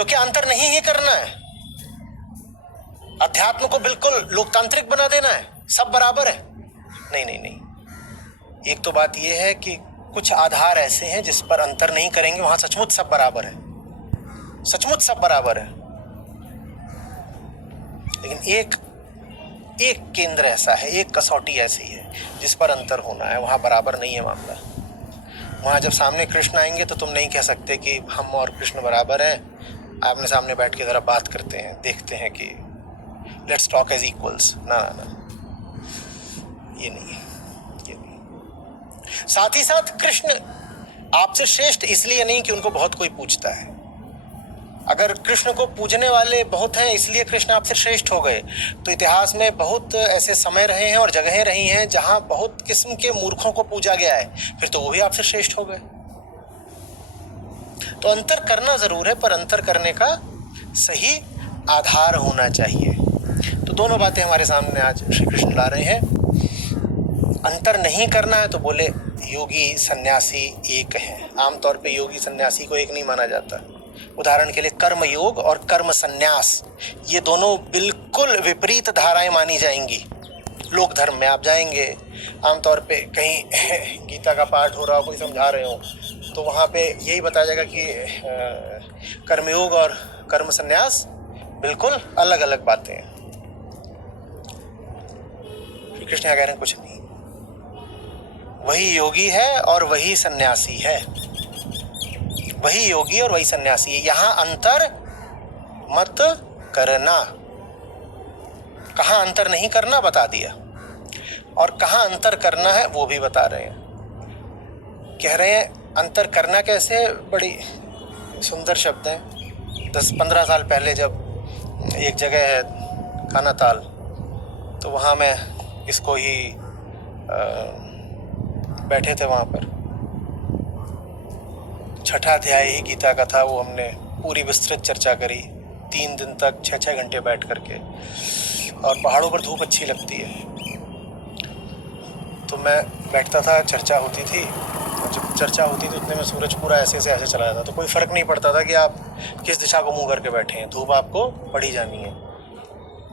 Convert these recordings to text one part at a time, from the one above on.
तो क्या अंतर नहीं ही करना है? अध्यात्म को बिल्कुल लोकतांत्रिक बना देना है, सब बराबर है? नहीं नहीं नहीं। एक तो बात यह है कि कुछ आधार ऐसे हैं जिस पर अंतर नहीं करेंगे, वहां सचमुच सब बराबर है, सचमुच सब बराबर है। लेकिन एक केंद्र ऐसा है, एक कसौटी ऐसी है जिस पर अंतर होना है, वहां बराबर नहीं है मामला। वहां जब सामने कृष्ण आएंगे तो तुम नहीं कह सकते कि हम और कृष्ण बराबर हैं। आमने सामने बैठ के जरा बात करते हैं, देखते हैं कि लेट्स टॉक एज इक्वल्स। ना ना ना, ये नहीं, ये नहीं। साथ ही साथ कृष्ण आपसे श्रेष्ठ इसलिए नहीं कि उनको बहुत कोई पूछता है। अगर कृष्ण को पूजने वाले बहुत हैं इसलिए कृष्ण आपसे श्रेष्ठ हो गए, तो इतिहास में बहुत ऐसे समय रहे हैं और जगहें रही हैं जहां बहुत किस्म के मूर्खों को पूजा गया है, फिर तो वो भी आपसे श्रेष्ठ हो गए। तो अंतर करना जरूर है, पर अंतर करने का सही आधार होना चाहिए। तो दोनों बातें हमारे सामने आज श्री कृष्ण ला रहे हैं। अंतर नहीं करना है तो बोले योगी सन्यासी एक हैं। आमतौर पे योगी सन्यासी को एक नहीं माना जाता। उदाहरण के लिए कर्म योग और कर्म सन्यास, ये दोनों बिल्कुल विपरीत धाराएं मानी जाएंगी। लोक धर्म में आप जाएंगे, आमतौर पे कहीं गीता का पाठ हो रहा हो, कोई समझा रहे हो, तो वहाँ पे यही बताया जाएगा कि कर्मयोग और कर्म सन्यास बिल्कुल अलग अलग बातें हैं। श्री कृष्ण कह रहे हैं कुछ नहीं, वही योगी है और वही सन्यासी है, वही योगी और वही सन्यासी है। यहां अंतर मत करना। कहां अंतर नहीं करना बता दिया, और कहां अंतर करना है वो भी बता रहे हैं। कह रहे हैं अंतर करना कैसे, बड़ी सुंदर शब्द है। 10-15 साल पहले जब एक जगह है खानाताल, तो वहाँ मैं इसको ही बैठे थे, वहाँ पर 6ठा अध्याय ही गीता का था, वो हमने पूरी विस्तृत चर्चा करी 3 दिन तक 6-6 घंटे बैठ करके। और पहाड़ों पर धूप अच्छी लगती है, तो मैं बैठता था, चर्चा होती थी, और जब चर्चा होती थी उतने में सूरज पूरा ऐसे से ऐसे चला जाता, तो कोई फ़र्क नहीं पड़ता था कि आप किस दिशा को मुंह करके बैठे हैं, धूप आपको पड़ी जानी है।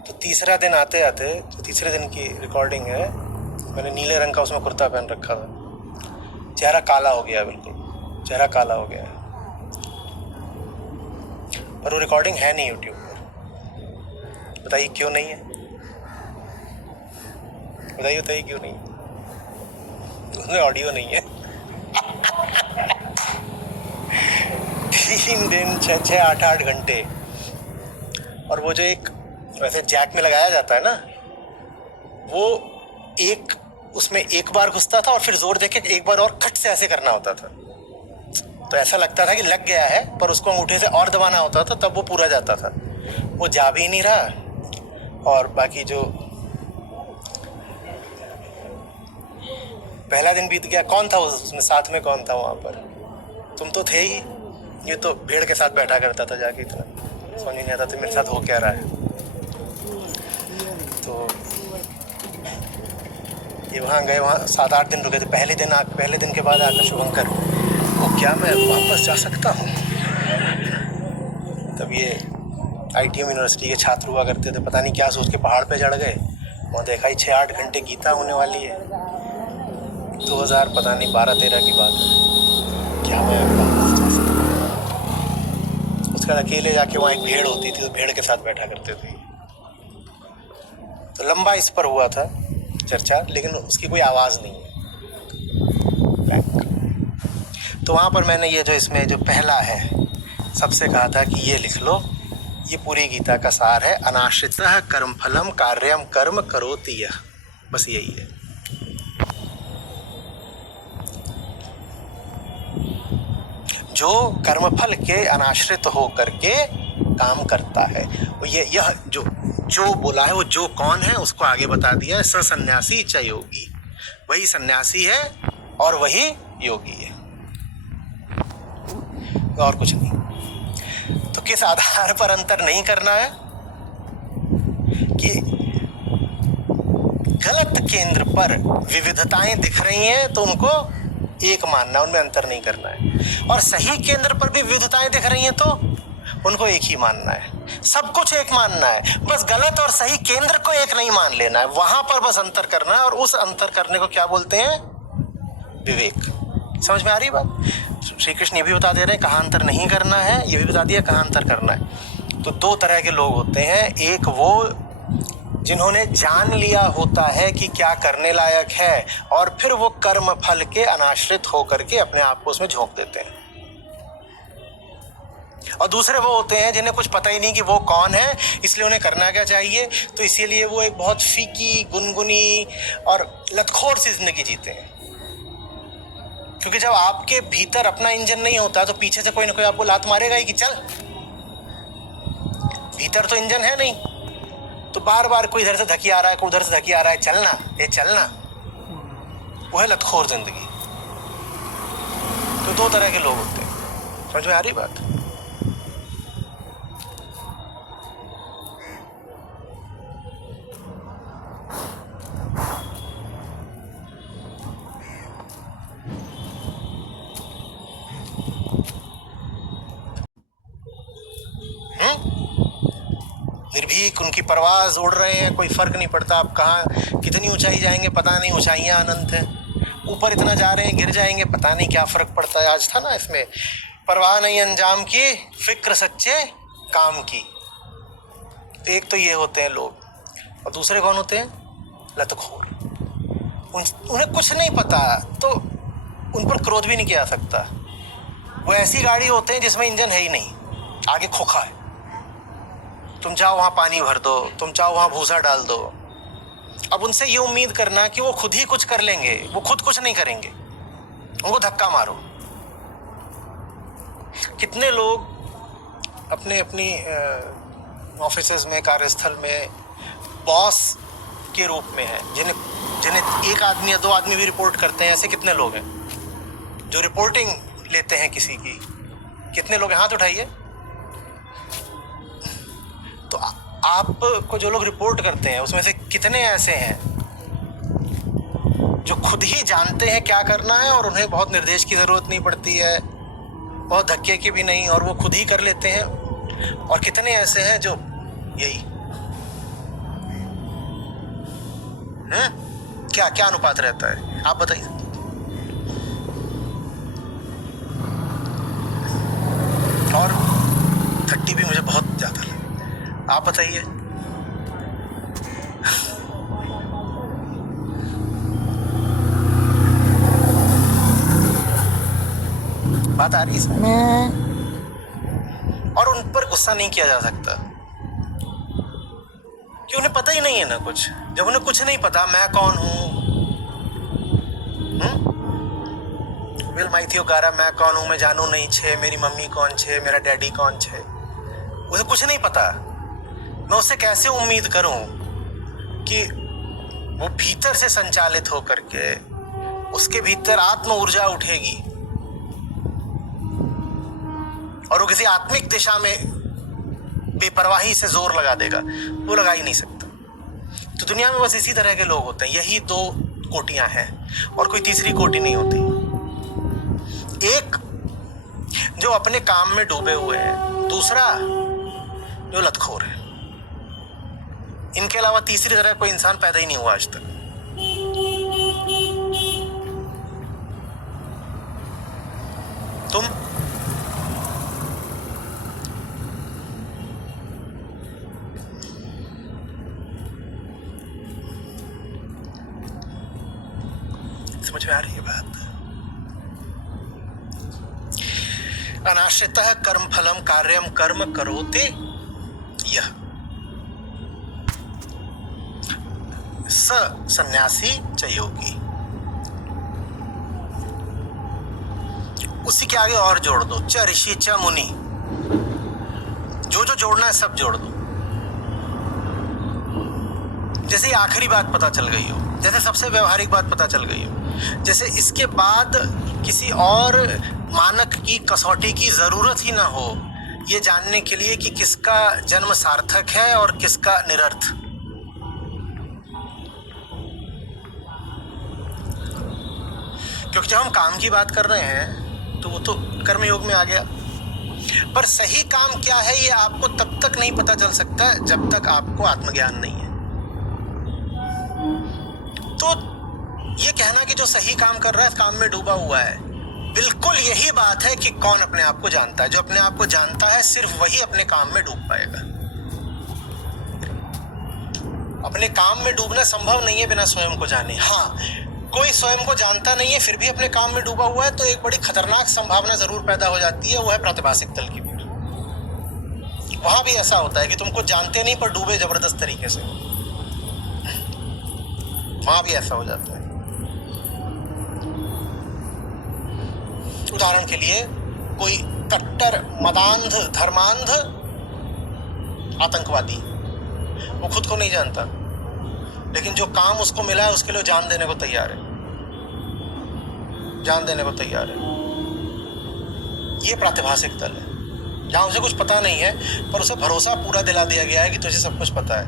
तो तीसरा दिन आते आते, जो तीसरे दिन की रिकॉर्डिंग है, मैंने नीले रंग का उसमें कुर्ता पहन रखा था, चेहरा काला हो गया, बिल्कुल चेहरा काला हो गया है। पर वो रिकॉर्डिंग है नहीं यूट्यूब पर। बताइए क्यों नहीं है? बताइए बताइए क्यों नहीं है? उसमें ऑडियो नहीं है। 3 दिन 6-6 8-8 घंटे। और वो जो एक वैसे जैक में लगाया जाता है ना, वो एक उसमें एक बार घुसता था और फिर जोर देके एक बार और खट से ऐसे करना होता था, तो ऐसा लगता था कि लग गया है, पर उसको अंगूठे से और दबाना होता था, तब वो पूरा जाता था। वो जा भी नहीं रहा। और बाकी जो पहला दिन बीत गया, कौन था उसमें साथ में, कौन था वहाँ पर? तुम तो थे ही। ये तो भीड़ के साथ बैठा करता था जाके, इतना समझ नहीं आता था मेरे साथ हो क्या रहा है। तो ये वहाँ गए, वहाँ 7-8 दिन रुके थे। पहले दिन के बाद आकर शुभंकर, वो क्या मैं वापस जा सकता हूँ? तब ये ITM यूनिवर्सिटी के छात्र हुआ करते थे, पता नहीं क्या सोच के पहाड़ पे चढ़ गए। वहाँ देखा ही 6-8 घंटे गीता होने वाली है। 2000 पता नहीं 12-13 की बात है। क्या मैं वापस जा सकता हूँ? उसके बाद अकेले जाके वहाँ एक भेड़ होती थी, तो भेड़ के साथ बैठा करते थे। तो लंबा इस पर हुआ था चर्चा, लेकिन उसकी कोई आवाज़ नहीं है। तो वहाँ पर मैंने ये जो इसमें जो पहला है, सबसे कहा था कि ये लिख लो, ये पूरी गीता का सार है। अनाश्रितः कर्मफलम कार्यम कर्म करोति यः, बस यही है। जो कर्मफल के अनाश्रित हो करके काम करता है, यह जो बोला है, वो जो कौन है उसको आगे बता दिया है। स सन्यासी च योगी, वही सन्यासी है और वही योगी है, और कुछ नहीं। तो किस आधार पर अंतर नहीं करना है कि गलत केंद्र पर विविधताएं दिख रही हैं तो उनको एक मानना, उनमें अंतर नहीं करना है। और सही केंद्र पर भी विविधताएं दिख रही हैं तो उनको एक ही मानना है, सब कुछ एक मानना है, बस गलत और सही केंद्र को एक नहीं मान लेना है, वहां पर बस अंतर करना है। और उस अंतर करने को क्या बोलते हैं? विवेक। समझ में आ रही बात? श्री कृष्ण ये भी बता दे रहे हैं कहाँ अंतर नहीं करना है, ये भी बता दिया कहाँ अंतर करना है। तो दो तरह के लोग होते हैं, एक वो जिन्होंने जान लिया होता है कि क्या करने लायक है और फिर वो कर्म फल के अनाश्रित होकर के अपने आप को उसमें झोंक देते हैं, और दूसरे वो होते हैं जिन्हें कुछ पता ही नहीं कि वो कौन है, इसलिए उन्हें करना क्या चाहिए, तो इसीलिए वो एक बहुत फीकी, गुनगुनी और लतखोर सी जिंदगी जीते हैं। क्योंकि जब आपके भीतर अपना इंजन नहीं होता तो पीछे से कोई ना कोई आपको लात मारेगा ही कि चल, भीतर तो इंजन है नहीं, तो बार बार कोई इधर से धकी आ रहा है, कोई उधर से धकी आ रहा है, चलना ये चलना, वो है लतखोर जिंदगी। तो दो तरह के लोग होते हैं। समझ में आ रही बात? निर्भीक उनकी परवाज़ उड़ रहे हैं, कोई फर्क नहीं पड़ता आप कहाँ कितनी ऊंचाई जाएंगे, पता नहीं, ऊंचाइयां अनंत है, ऊपर इतना जा रहे हैं, गिर जाएंगे, पता नहीं क्या फर्क पड़ता है। आज था ना इसमें, परवाह नहीं अंजाम की, फिक्र सच्चे काम की। तो एक तो ये होते हैं लोग, और दूसरे कौन होते हैं? लतखोर। उन्हें कुछ नहीं पता तो उन पर क्रोध भी नहीं किया जा सकता। वो ऐसी गाड़ी होते हैं जिसमें इंजन है ही नहीं, आगे खोखा है, तुम चाहो वहाँ पानी भर दो, तुम चाहो वहाँ भूसा डाल दो। अब उनसे ये उम्मीद करना कि वो खुद ही कुछ कर लेंगे, वो खुद कुछ नहीं करेंगे, उनको धक्का मारो। कितने लोग अपनी ऑफिसेज में, कार्यस्थल में बॉस के रूप में हैं, जिन्हें एक आदमी या दो आदमी भी रिपोर्ट करते हैं। ऐसे कितने लोग हैं जो रिपोर्टिंग लेते हैं किसी की? कितने लोग हैं? हाथ उठाइए। तो आपको जो लोग रिपोर्ट करते हैं उसमें से कितने ऐसे हैं जो खुद ही जानते हैं क्या करना है और उन्हें बहुत निर्देश की ज़रूरत नहीं पड़ती है, बहुत धक्के की भी नहीं, और वो खुद ही कर लेते हैं? और कितने ऐसे हैं जो यही क्या क्या अनुपात रहता है, आप बताइए। और 30 भी मुझे बहुत ज़्यादा लगे, आप बताइए। बात आ रही है? और उन पर गुस्सा नहीं किया जा सकता कि उन्हें पता ही नहीं है ना कुछ। जब उन्हें कुछ नहीं पता मैं कौन हूँ, विल माइथियो गारा मैं कौन हूँ, मैं जानू नहीं छे, मेरी मम्मी कौन छे, मेरा डैडी कौन छे, उसे कुछ नहीं पता। मैं उससे कैसे उम्मीद करूं कि वो भीतर से संचालित होकर के उसके भीतर आत्म ऊर्जा उठेगी और वो किसी आत्मिक दिशा में बेपरवाही से जोर लगा देगा? वो लगा ही नहीं सकता। तो दुनिया में बस इसी तरह के लोग होते हैं, यही दो कोटियां हैं और कोई तीसरी कोटि नहीं होती। एक जो अपने काम में डूबे हुए हैं, दूसरा जो लतखोर है। इनके अलावा तीसरी तरह कोई इंसान पैदा ही नहीं हुआ आज तक। तुम समझ में आ रही है बात? अनाश्रितः कर्म फलम कार्यम कर्म करोति यह स सन्यासी च योगी। उसी के आगे और जोड़ दो, च ऋषि च मुनि, जो जो जोड़ना है सब जोड़ दो। जैसे आखिरी बात पता चल गई हो, जैसे सबसे व्यवहारिक बात पता चल गई हो, जैसे इसके बाद किसी और मानक की कसौटी की जरूरत ही ना हो ये जानने के लिए कि किसका जन्म सार्थक है और किसका निरर्थ। क्योंकि जब हम काम की बात कर रहे हैं तो वो तो कर्मयोग में आ गया, पर सही काम क्या है ये आपको तब तक नहीं पता चल सकता जब तक आपको आत्मज्ञान नहीं है। तो ये कहना कि जो सही काम कर रहा है काम में डूबा हुआ है, बिल्कुल यही बात है कि कौन अपने आप को जानता है। जो अपने आप को जानता है सिर्फ वही अपने काम में डूब पाएगा। अपने काम में डूबना संभव नहीं है बिना स्वयं को जाने। हाँ, कोई स्वयं को जानता नहीं है फिर भी अपने काम में डूबा हुआ है, तो एक बड़ी खतरनाक संभावना जरूर पैदा हो जाती है, वो है प्रातिभासिक तल की भीड़। वहां भी ऐसा होता है कि तुमको जानते नहीं पर डूबे जबरदस्त तरीके से, वहां भी ऐसा हो जाता है। उदाहरण के लिए कोई कट्टर मदांध धर्मांध आतंकवादी, वो खुद को नहीं जानता, लेकिन जो काम उसको मिला है उसके लिए जान देने को तैयार है, जान देने को तैयार है। ये प्रातिभासिक तल है, जहां उसे कुछ पता नहीं है पर उसे भरोसा पूरा दिला दिया गया है कि तुझे सब कुछ पता है।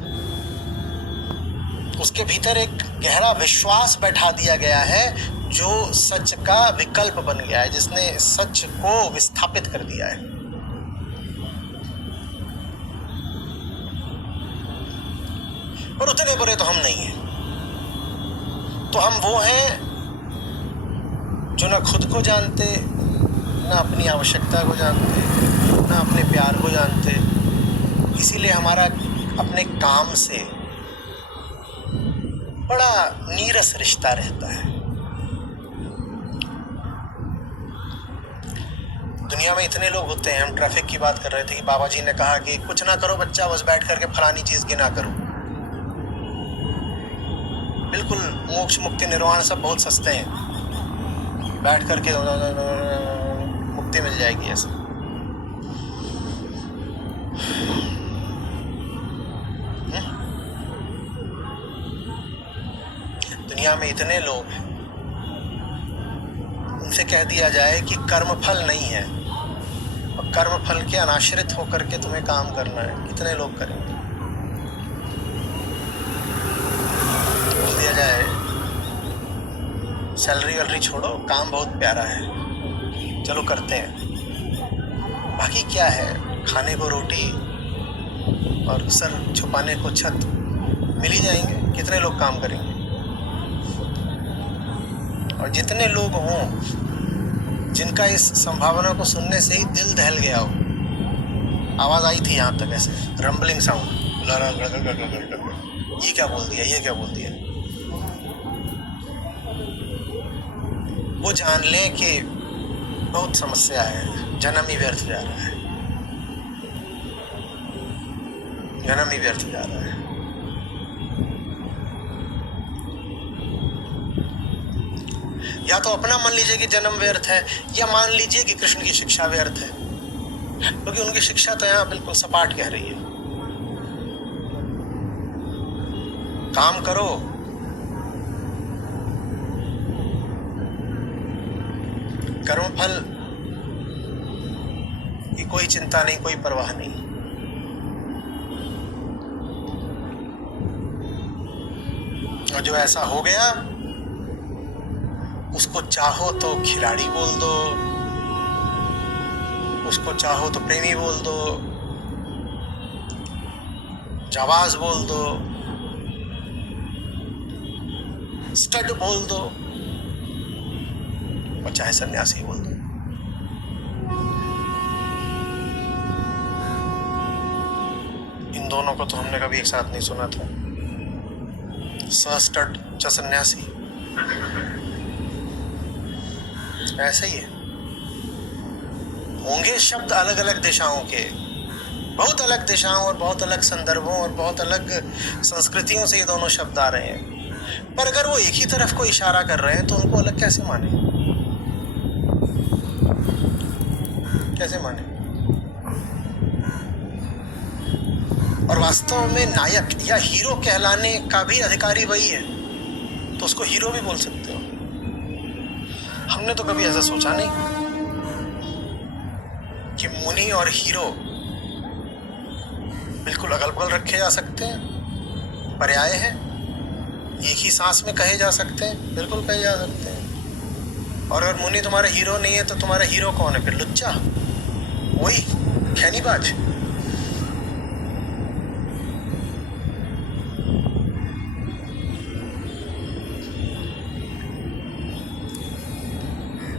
उसके भीतर एक गहरा विश्वास बैठा दिया गया है जो सच का विकल्प बन गया है, जिसने सच को विस्थापित कर दिया है। और उतने बुरे तो हम नहीं हैं। तो हम वो हैं जो ना खुद को जानते, ना अपनी आवश्यकता को जानते, ना अपने प्यार को जानते। इसीलिए हमारा अपने काम से बड़ा नीरस रिश्ता रहता है। दुनिया में इतने लोग होते हैं, हम ट्रैफिक की बात कर रहे थे कि बाबा जी ने कहा कि कुछ ना करो बच्चा, बस बैठ करके फलानी चीज गिना करो। बिल्कुल मोक्ष मुक्ति निर्वाण सब बहुत सस्ते हैं, बैठ करके मुक्ति मिल जाएगी ऐसे। दुनिया में इतने लोग हैं, उनसे कह दिया जाए कि कर्मफल नहीं है और कर्मफल के अनाश्रित होकर के तुम्हें काम करना है, कितने लोग करेंगे? बोल दिया जाए सैलरी वैलरी छोड़ो, काम बहुत प्यारा है, चलो करते हैं। बाकी क्या है, खाने को रोटी और सर छुपाने को छत मिल ही जाएंगे, कितने लोग काम करेंगे? और जितने लोग हों जिनका इस संभावना को सुनने से ही दिल दहल गया हो, आवाज आई थी यहाँ तक ऐसे रंबलिंग साउंड, ये क्या बोल दिया, ये क्या बोल दिया, वो जान लें कि बहुत समस्या है, जन्म ही व्यर्थ जा रहा है, जन्म ही व्यर्थ जा रहा है। या तो अपना मान लीजिए कि जन्म व्यर्थ है, या मान लीजिए कि कृष्ण की शिक्षा व्यर्थ है, क्योंकि उनकी शिक्षा तो यहाँ बिल्कुल सपाट कह रही है, काम करो, कर्मफल की कोई चिंता नहीं, कोई परवाह नहीं। और जो ऐसा हो गया उसको चाहो तो खिलाड़ी बोल दो, उसको चाहो तो प्रेमी बोल दो, जाबाज बोल दो, स्टड बोल दो, और चाहे सन्यासी बोल दो। इन दोनों को तो हमने कभी एक साथ नहीं सुना था, स्टड च सन्यासी, ऐसे ही है। होंगे शब्द अलग अलग दिशाओं के, बहुत अलग दिशाओं और बहुत अलग संदर्भों और बहुत अलग संस्कृतियों से ये दोनों शब्द आ रहे हैं, पर अगर वो एक ही तरफ को इशारा कर रहे हैं तो उनको अलग कैसे माने, कैसे माने? और वास्तव में नायक या हीरो कहलाने का भी अधिकारी वही है, तो उसको हीरो भी बोल सकते हो। हमने तो कभी ऐसा सोचा नहीं कि मुनि और हीरो बिल्कुल अगल बगल रखे जा सकते हैं, पर्याय हैं, एक ही सांस में कहे जा सकते हैं, बिल्कुल कहे जा सकते हैं। और अगर मुनि तुम्हारा हीरो नहीं है तो तुम्हारा हीरो कौन है फिर? लुच्चा, वही खैनीबाज।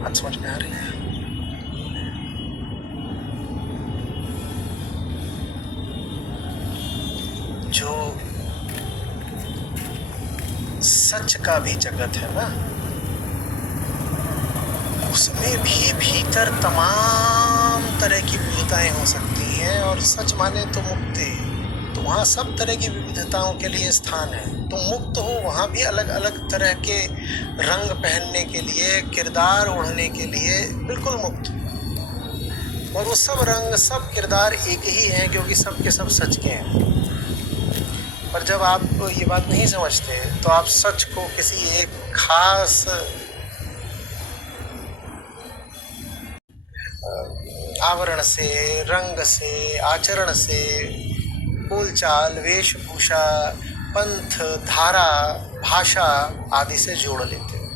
बात समझ में आ रही है? जो सच का भी जगत है ना, उसमें भी भीतर तमाम तरह की विविधताएं हो सकती हैं, और सच माने तो मुक्ति, तो वहाँ सब तरह की विविधताओं के लिए स्थान है। तुम मुक्त हो, वहाँ भी अलग अलग तरह के रंग पहनने के लिए, किरदार ओढ़ने के लिए बिल्कुल मुक्त। और वो सब रंग, सब किरदार एक ही हैं, क्योंकि सब के सब सच के हैं। पर जब आप ये बात नहीं समझते तो आप सच को किसी एक खास आवरण से, रंग से, आचरण से, बोलचाल, वेशभूषा, पंथ, धारा, भाषा आदि से जोड़ लेते हैं।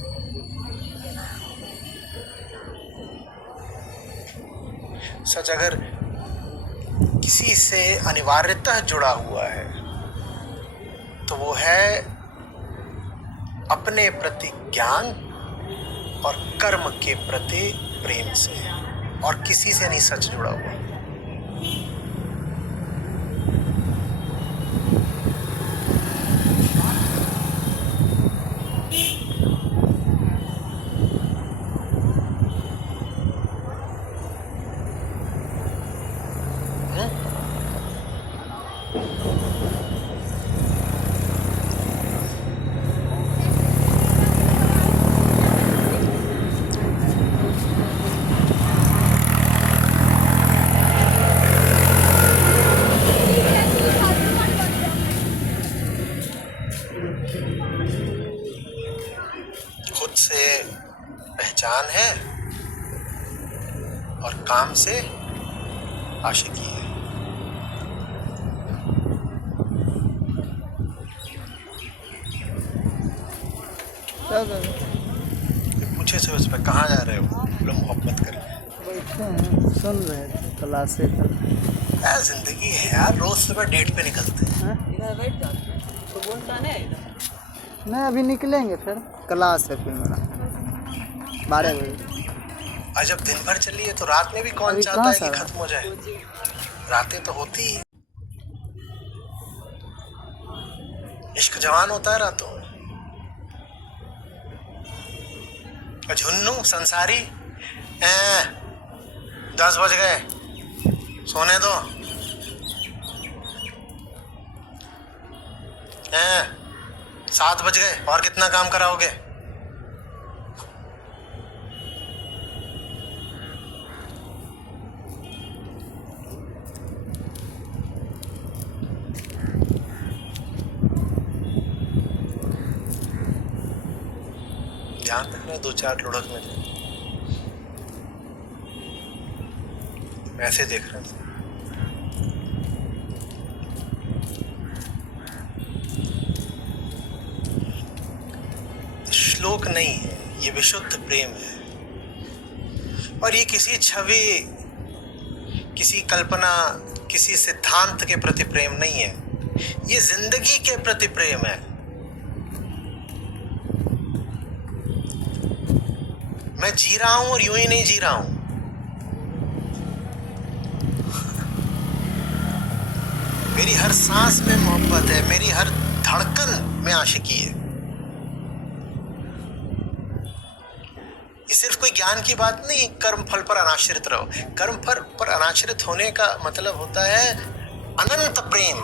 सच अगर किसी से अनिवार्यतः जुड़ा हुआ है तो वो है अपने प्रति ज्ञान और कर्म के प्रति प्रेम से, और किसी से नहीं सच जुड़ा हुआ। खुद से पहचान है और काम से आशिकी है। पूछे से उस पर कहाँ जा रहे हो? लोग मोहब्बत कर रहे हैं, बैठे हैं, सुन रहे थे, क्लासे कर रहे हैं। यार जिंदगी है यार, रोज सुबह डेट पे निकलते हैं। तो बोलता नहीं, अभी निकलेंगे, फिर क्लास है फिर मेरा 12 बजे। और जब दिन भर चली है तो रात में भी कौन चाहता है कि खत्म हो जाए? रातें तो होती ही। इश्क जवान होता है रातों में। झुन्नू संसारी 10 बज गए, सोने दो। 7 बज गए, और कितना काम कराओगे? ध्यान रखना, 2-4 लुढ़क में जाए। ऐसे देख रहे थे। श्लोक नहीं है, ये विशुद्ध प्रेम है। और ये किसी छवि, किसी कल्पना, किसी सिद्धांत के प्रति प्रेम नहीं है, ये जिंदगी के प्रति प्रेम है। मैं जी रहा हूं और यूं ही नहीं जी रहा हूं। मेरी हर सांस में मोहब्बत है, मेरी हर धड़कन में आशिकी है। ये सिर्फ कोई ज्ञान की बात नहीं, कर्म फल पर अनाश्रित रहो। कर्म फल पर अनाश्रित होने का मतलब होता है अनंत प्रेम,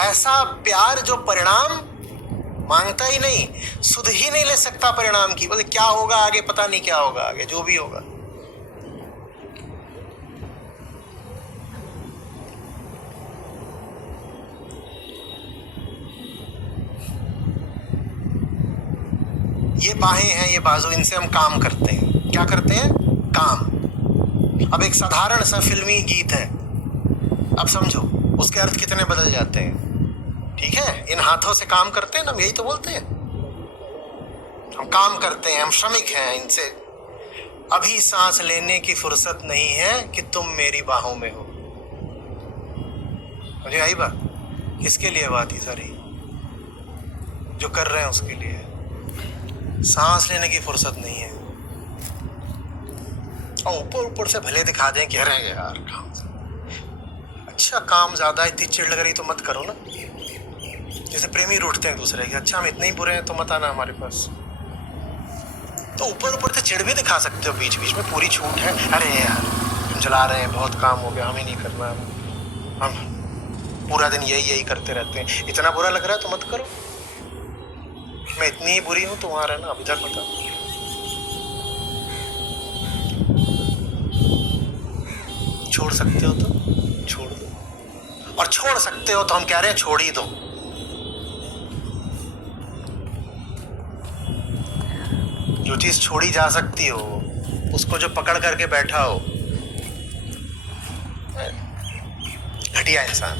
ऐसा प्यार जो परिणाम मांगता ही नहीं, सुध ही नहीं ले सकता परिणाम की। बोले क्या होगा आगे, पता नहीं क्या होगा आगे, जो भी होगा। ये बाहें हैं, ये बाजू, इनसे हम काम करते हैं। क्या करते हैं? काम। अब एक साधारण सा फिल्मी गीत है, अब समझो उसके अर्थ कितने बदल जाते हैं। ठीक है, इन हाथों से काम करते हैं ना, हम यही तो बोलते हैं। हम काम करते हैं, हम श्रमिक हैं, इनसे अभी सांस लेने की फुर्सत नहीं है कि तुम मेरी बाहों में हो। मुझे आई बात? किसके लिए बात ही सारी? जो कर रहे हैं उसके लिए। सांस लेने की फुर्सत नहीं है। और ऊपर ऊपर से भले दिखा दें कि अरे यार काम, अच्छा काम ज्यादा, इतनी चिढ़ लग रही तो मत करो ना। जैसे प्रेमी रूठते हैं दूसरे के, अच्छा हम इतने ही बुरे हैं तो मत आना हमारे पास। तो ऊपर ऊपर से चिढ़ भी दिखा सकते हो, बीच बीच में पूरी छूट है। अरे यार हम चला रहे हैं, बहुत काम हो गया, हमें नहीं करना, हम पूरा दिन यही करते रहते हैं। इतना बुरा लग रहा है तो मत करो। मैं इतनी ही बुरी हूं तो वहां रहना, अब इधर बता। छोड़ सकते हो तो छोड़ दो, और छोड़ सकते हो तो हम कह रहे हैं छोड़ ही दो। जो चीज छोड़ी जा सकती हो उसको जो पकड़ करके बैठा हो, घटिया इंसान।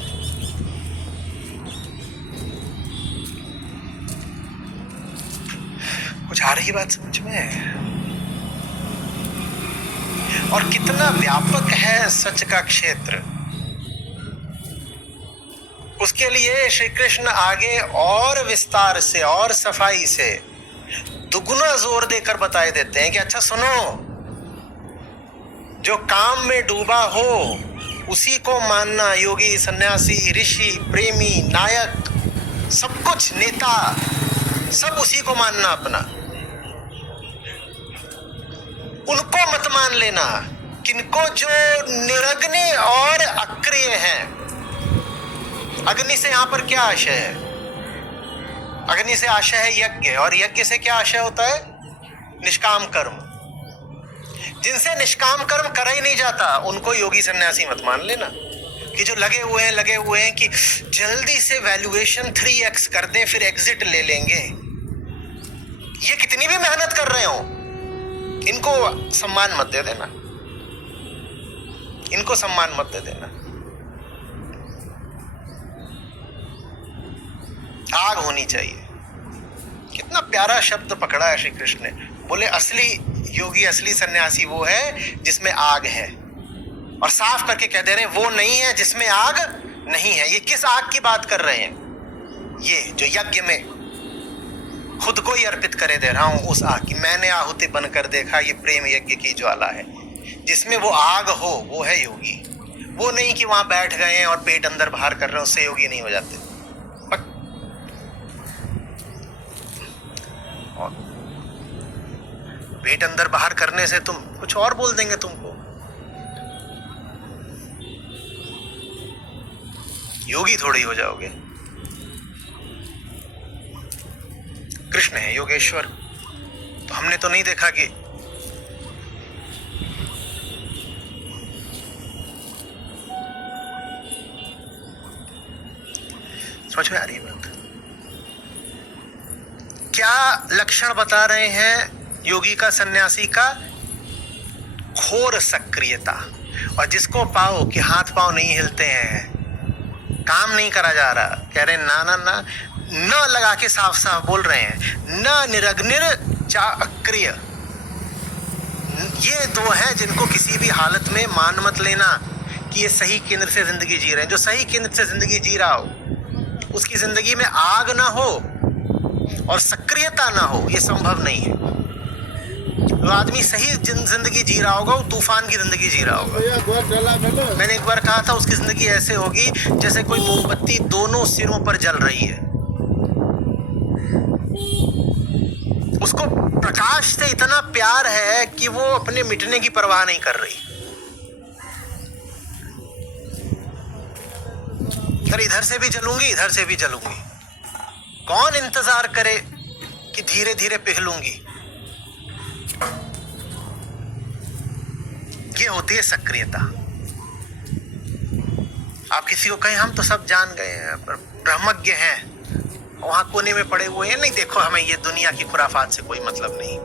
कुछ आ रही बात समझ में? और कितना व्यापक है सच का क्षेत्र, उसके लिए श्री कृष्ण आगे और विस्तार से और सफाई से दुगुना जोर देकर बताए देते हैं कि अच्छा सुनो, जो काम में डूबा हो उसी को मानना। योगी, सन्यासी, ऋषि, प्रेमी, नायक, सब कुछ, नेता, सब उसी को मानना अपना। उनको मत मान लेना, किनको जो निरग्नि और अक्रिय हैं। अग्नि से यहां पर क्या आशय है? अग्नि से आशय है यज्ञ, और यज्ञ से क्या आशय होता है? निष्काम कर्म। जिनसे निष्काम कर्म करा ही नहीं जाता उनको योगी सन्यासी मत मान लेना। कि जो लगे हुए हैं कि जल्दी से वैल्यूएशन 3x कर दें फिर एग्जिट ले लेंगे। ये कितनी भी मेहनत कर रहे हो, इनको सम्मान मत दे देना, इनको सम्मान मत दे देना। आग होनी चाहिए। कितना प्यारा शब्द पकड़ा है श्री कृष्ण ने। बोले असली योगी, असली सन्यासी वो है जिसमें आग है, और साफ करके कह दे रहे हैं वो नहीं है जिसमें आग नहीं है। ये किस आग की बात कर रहे हैं? ये जो यज्ञ में खुद को ही अर्पित करे दे रहा हूं, उस आग की। मैंने आहुति बनकर देखा, ये प्रेम यज्ञ की ज्वाला है। जिसमें वो आग हो वो है योगी। वो नहीं कि वहां बैठ गए हैं और पेट अंदर बाहर कर रहे हैं, उससे योगी नहीं हो जाते। और पेट अंदर बाहर करने से तुम कुछ और बोल देंगे तुमको। योगी थोड़ी हो जाओगे। कृष्ण है योगेश्वर, तो हमने तो नहीं देखा कि समझ में आ रही है बात? क्या लक्षण बता रहे हैं योगी का, सन्यासी का? घोर सक्रियता। और जिसको पाओ कि हाथ पांव नहीं हिलते हैं, काम नहीं करा जा रहा, कह रहे ना ना ना, न लगा के साफ साफ बोल रहे हैं, न निरग्निर चा अक्रिय। ये दो हैं जिनको किसी भी हालत में मान मत लेना कि ये सही केंद्र से जिंदगी जी रहे हैं। जो सही केंद्र से जिंदगी जी रहा हो उसकी जिंदगी में आग ना हो और सक्रियता ना हो, ये संभव नहीं है। जो आदमी सही जिंदगी जी रहा होगा वो तूफान की जिंदगी जी रहा होगा। मैंने एक बार कहा था उसकी जिंदगी ऐसे होगी जैसे कोई मोमबत्ती दोनों सिरों पर जल रही है। उसको प्रकाश से इतना प्यार है कि वो अपने मिटने की परवाह नहीं कर रही। अरे इधर से भी जलूंगी, इधर से भी जलूंगी, कौन इंतजार करे कि धीरे धीरे पिघलूंगी। ये होती है सक्रियता। आप किसी को कहें हम तो सब जान गए हैं, पर ब्रह्मज्ञ हैं, वहां कोने में पड़े हुए हैं, नहीं देखो हमें ये दुनिया की खुराफात से कोई मतलब नहीं,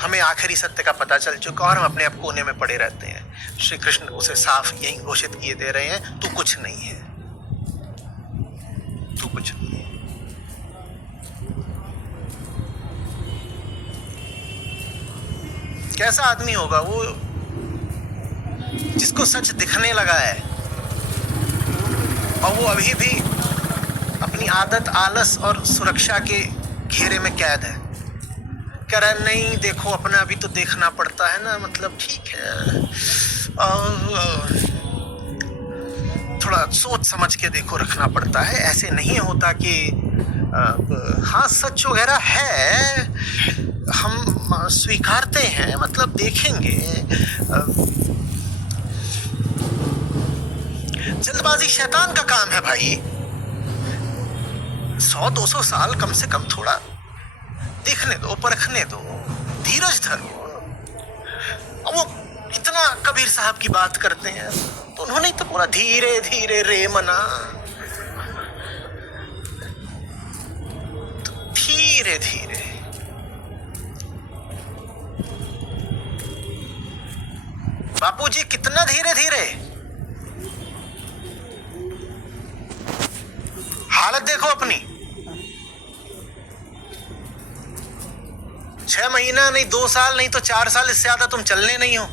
हमें आखिरी सत्य का पता चल चुका और हम अपने आप कोने में पड़े रहते हैं। श्री कृष्ण उसे साफ यही घोषित किए दे रहे हैं, तू कुछ नहीं है, तू कुछ नहीं है। कैसा आदमी होगा वो जिसको सच दिखने लगा है और वो अभी भी अपनी आदत, आलस और सुरक्षा के घेरे में कैद है। कह रहा है नहीं देखो अपना अभी तो देखना पड़ता है ना, मतलब ठीक है थोड़ा सोच समझ के देखो, रखना पड़ता है, ऐसे नहीं होता कि हाँ सच वगैरह है, हम स्वीकारते हैं, मतलब देखेंगे। जल्दबाजी शैतान का काम है भाई। 100-200 साल कम से कम थोड़ा देखने दो, परखने दो, धीरज धरो। अब वो इतना कबीर साहब की बात करते हैं तो उन्होंने तो पूरा धीरे धीरे रे मना, तो धीरे धीरे बापूजी कितना धीरे धीरे, हालत देखो अपनी। 6 महीना नहीं, 2 साल नहीं तो 4 साल, इससे ज्यादा तुम चलने नहीं हो।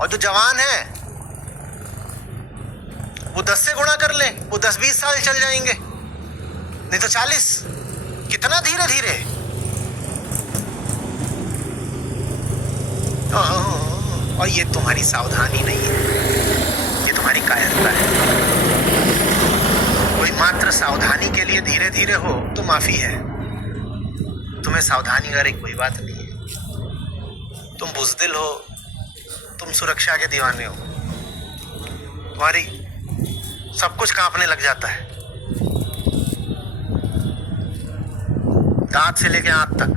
और जो जवान है वो 10 से गुणा कर ले, वो 10-20 साल चल जाएंगे, नहीं तो 40। कितना धीरे धीरे। और ये तुम्हारी सावधानी नहीं है, ये तुम्हारी कायरता है। कोई मात्र सावधानी के लिए धीरे धीरे हो तो माफी है, तुम्हें सावधानी करे कोई बात नहीं है। तुम बुज़दिल हो, तुम सुरक्षा के दीवाने हो, तुम्हारी सब कुछ कांपने लग जाता है, दांत से लेके आंत तक।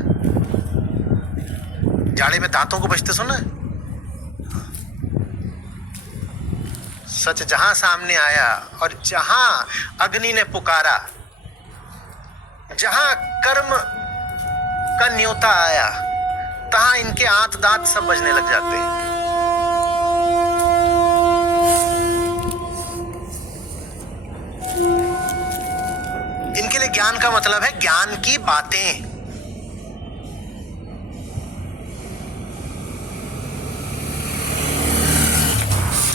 जाड़े में दांतों को बचते सुना है? सच जहां सामने आया और जहां अग्नि ने पुकारा, जहां कर्म का न्योता आया, तहां इनके आंत दांत सब बजने लग जाते हैं। इनके लिए ज्ञान का मतलब है ज्ञान की बातें।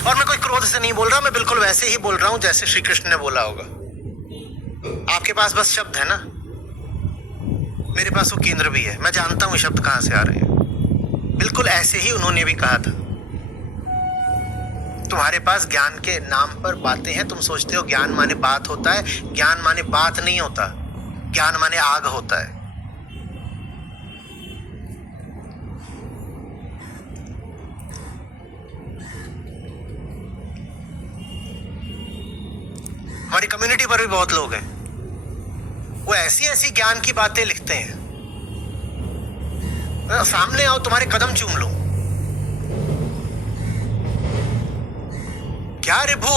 और मैं कोई क्रोध से नहीं बोल रहा, मैं बिल्कुल वैसे ही बोल रहा हूं जैसे श्री कृष्ण ने बोला होगा। आपके पास बस शब्द है ना, मेरे पास वो केंद्र भी है, मैं जानता हूं शब्द कहां से आ रहे हैं। बिल्कुल ऐसे ही उन्होंने भी कहा था। तुम्हारे पास ज्ञान के नाम पर बातें हैं, तुम सोचते हो ज्ञान माने बात होता है। ज्ञान माने बात नहीं होता, ज्ञान माने आग होता है। हमारी कम्युनिटी पर भी बहुत लोग हैं, वो ऐसी ऐसी ज्ञान की बातें लिखते हैं, सामने आओ तुम्हारे कदम चूम लो। क्या ऋभु,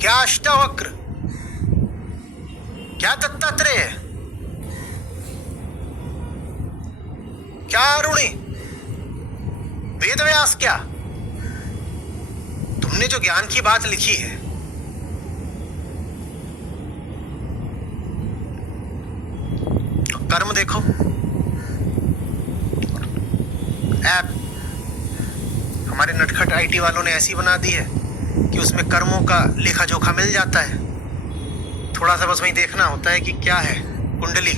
क्या अष्टावक्र, क्या दत्तात्रेय, क्या अरुणी, वेदव्यास, क्या तुमने जो ज्ञान की बात लिखी है, कर्म देखो। ऐप हमारे नटखट आईटी वालों ने ऐसी बना दी है कि उसमें कर्मों का लेखा जोखा मिल जाता है। थोड़ा सा बस वही देखना होता है कि क्या है कुंडली।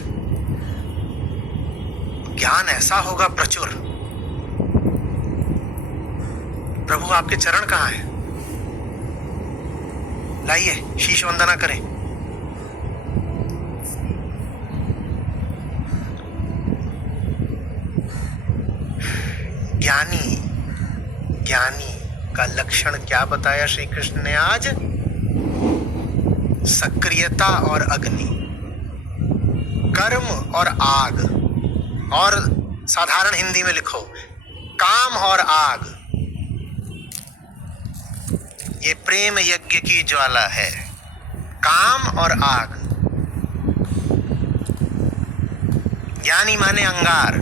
ज्ञान ऐसा होगा प्रचुर। प्रभु आपके चरण कहाँ हैं? लाइए शीश वंदना करें। ज्ञानी, ज्ञानी का लक्षण क्या बताया श्री कृष्ण ने आज? सक्रियता और अग्नि, कर्म और आग, और साधारण हिंदी में लिखो काम और आग। ये प्रेम यज्ञ की ज्वाला है, काम और आग। ज्ञानी माने अंगार,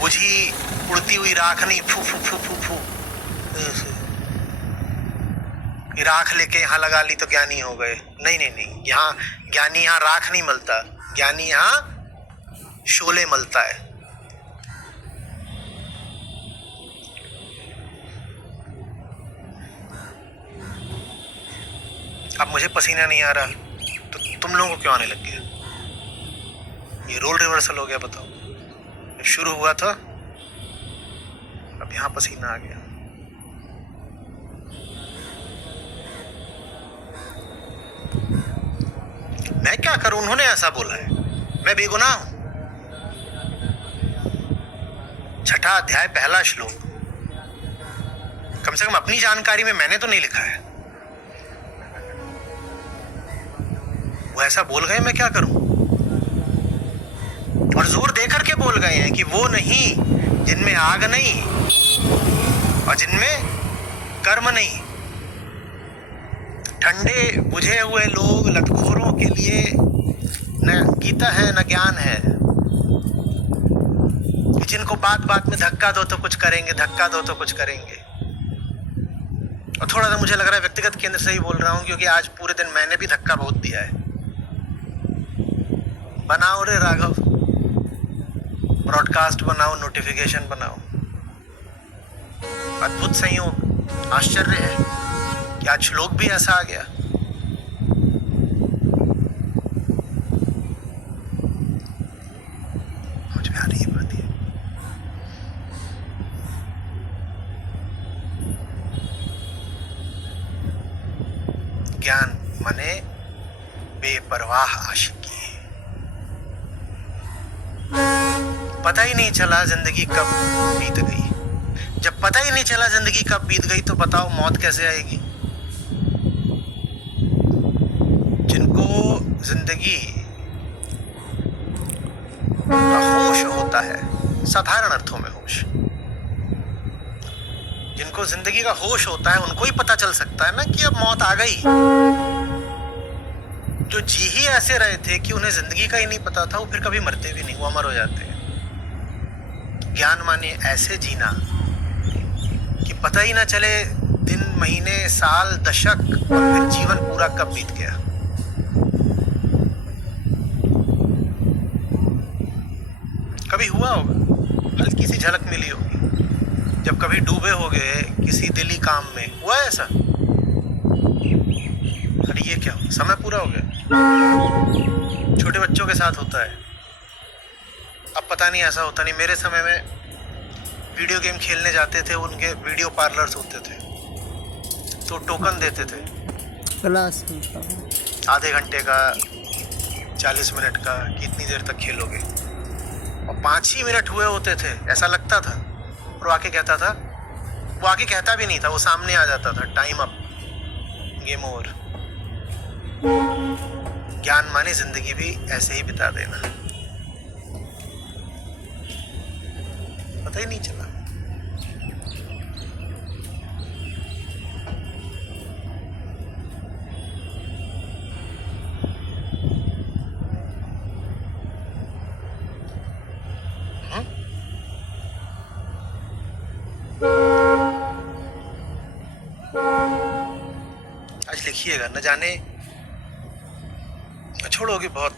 बुझी उड़ती हुई राख नहीं, फू फू फू फू फू राख लेके यहाँ लगा ली तो ज्ञानी हो गए। नहीं नहीं नहीं, यहाँ ज्ञानी, यहाँ राख नहीं मलता, ज्ञानी यहाँ शोले मलता है। अब मुझे पसीना नहीं आ रहा तो तुम लोगों को क्यों आने लग गया? ये रोल रिवर्सल हो गया। बताओ, शुरू हुआ था, अब यहां पसीना आ गया। मैं क्या करूं? उन्होंने ऐसा बोला है, मैं बेगुनाह हूं। छठा अध्याय पहला श्लोक, कम से कम अपनी जानकारी में मैंने तो नहीं लिखा है। वो ऐसा बोल गए, मैं क्या करूं? और जोर देकर के बोल गए हैं कि वो नहीं जिनमें आग नहीं और जिनमें कर्म नहीं। ठंडे बुझे हुए लोग, लतखोरों के लिए न गीता है न ज्ञान है। जिनको बात बात में धक्का दो तो कुछ करेंगे, धक्का दो तो कुछ करेंगे। और थोड़ा सा मुझे लग रहा है व्यक्तिगत केंद्र से ही बोल रहा हूं, क्योंकि आज पूरे दिन मैंने भी धक्का बहुत दिया है। बनाओ रे राघव, ब्रॉडकास्ट बनाओ, नोटिफिकेशन बनाओ। अद्भुत संयोग, आश्चर्य है कि आज श्लोक भी ऐसा आ गया। मुझ में आ रही है बात ये। ज्ञान माने बेपरवाह आशिकी। पता ही नहीं चला जिंदगी कब बीत गई। जब पता ही नहीं चला जिंदगी कब बीत गई तो बताओ मौत कैसे आएगी? जिनको जिंदगी का होश होता है, साधारण अर्थों में होश, जिनको जिंदगी का होश होता है उनको ही पता चल सकता है ना कि अब मौत आ गई। जो जी ही ऐसे रहे थे कि उन्हें जिंदगी का ही नहीं पता था, वो फिर कभी मरते भी नहीं, वो अमर हो जाते हैं। ज्ञान माने ऐसे जीना कि पता ही ना चले दिन, महीने, साल, दशक और फिर जीवन पूरा कब बीत गया। कभी हुआ होगा, हल्की सी झलक मिली होगी जब कभी डूबे हो गए किसी दिली काम में। हुआ ऐसा? अरे ये क्या हुआ, समय पूरा हो गया। छोटे बच्चों के साथ होता है। अब पता नहीं ऐसा होता नहीं। मेरे समय में वीडियो गेम खेलने जाते थे, उनके वीडियो पार्लर्स होते थे तो टोकन देते थे, क्लास आधे घंटे का, 40 मिनट का, कितनी देर तक खेलोगे। और 5 ही मिनट हुए होते थे ऐसा लगता था, और वो आके कहता था, वो आके कहता भी नहीं था, वो सामने आ जाता था, टाइम अप, गेम ओवर। ज्ञान माने जिंदगी भी ऐसे ही बिता देना, पता ही नहीं चला। आज लिखिएगा, न जाने, छोड़ोगे, बहुत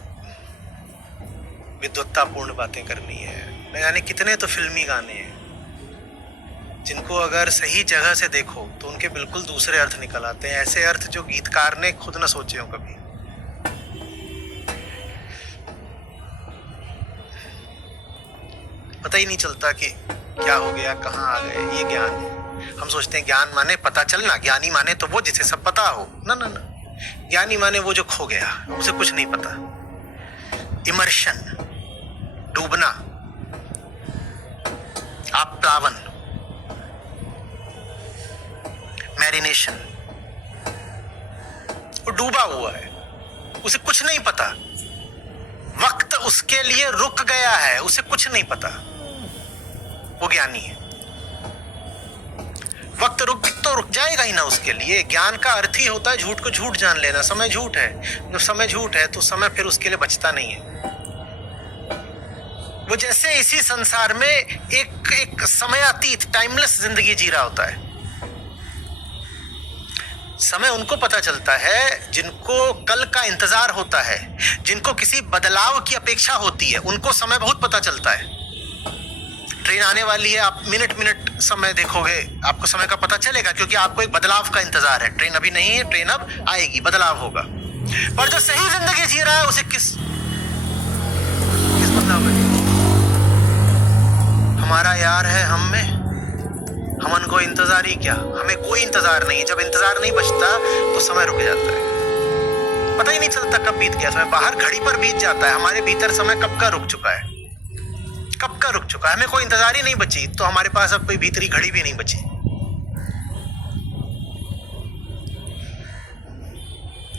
विद्वत्तापूर्ण बातें करनी है। न जाने कितने तो फिल्मी गाने हैं जिनको अगर सही जगह से देखो तो उनके बिल्कुल दूसरे अर्थ निकल आते हैं, ऐसे अर्थ जो गीतकार ने खुद न सोचे हो कभी। पता ही नहीं चलता कि क्या हो गया, कहाँ आ गए। ये ज्ञान है। हम सोचते हैं ज्ञान माने पता चलना, ज्ञानी माने तो वो जिसे सब पता हो। ना ना ना, ज्ञानी माने वो जो खो गया, उसे कुछ नहीं पता। इमर्शन, डूबना, आप्लावन, मैरिनेशन। वो डूबा हुआ है, उसे कुछ नहीं पता। वक्त उसके लिए रुक गया है, उसे कुछ नहीं पता। वो ज्ञानी है। वक्त तो रुक जाएगा ही ना उसके लिए। ज्ञान का अर्थ ही होता है झूठ को झूठ जान लेना। समय झूठ है, जब समय झूठ है तो समय फिर उसके लिए बचता नहीं है। वो जैसे इसी संसार में एक समय अतीत, टाइमलेस जिंदगी जी रहा होता है। समय उनको पता चलता है जिनको कल का इंतजार होता है, जिनको किसी बदलाव की अपेक्षा होती है, उनको समय बहुत पता चलता है। ट्रेन आने वाली है, आप मिनट मिनट समय देखोगे, आपको समय का पता चलेगा, क्योंकि आपको एक बदलाव का इंतजार है। ट्रेन अभी नहीं है, ट्रेन अब आएगी, बदलाव होगा। पर जो सही जिंदगी जी रहा है उसे किस बदलाव का? हमारा यार है हम में, हमन को इंतजार ही क्या, हमें कोई इंतजार नहीं। जब इंतजार नहीं बचता तो समय रुक जाता है, पता ही नहीं चलता कब बीत गया समय। बाहर घड़ी पर बीत जाता है, हमारे भीतर समय कब का रुक चुका है, कब का रुक चुका है। हमें कोई इंतजार ही नहीं बची, तो हमारे पास अब कोई भीतरी घड़ी भी नहीं बची।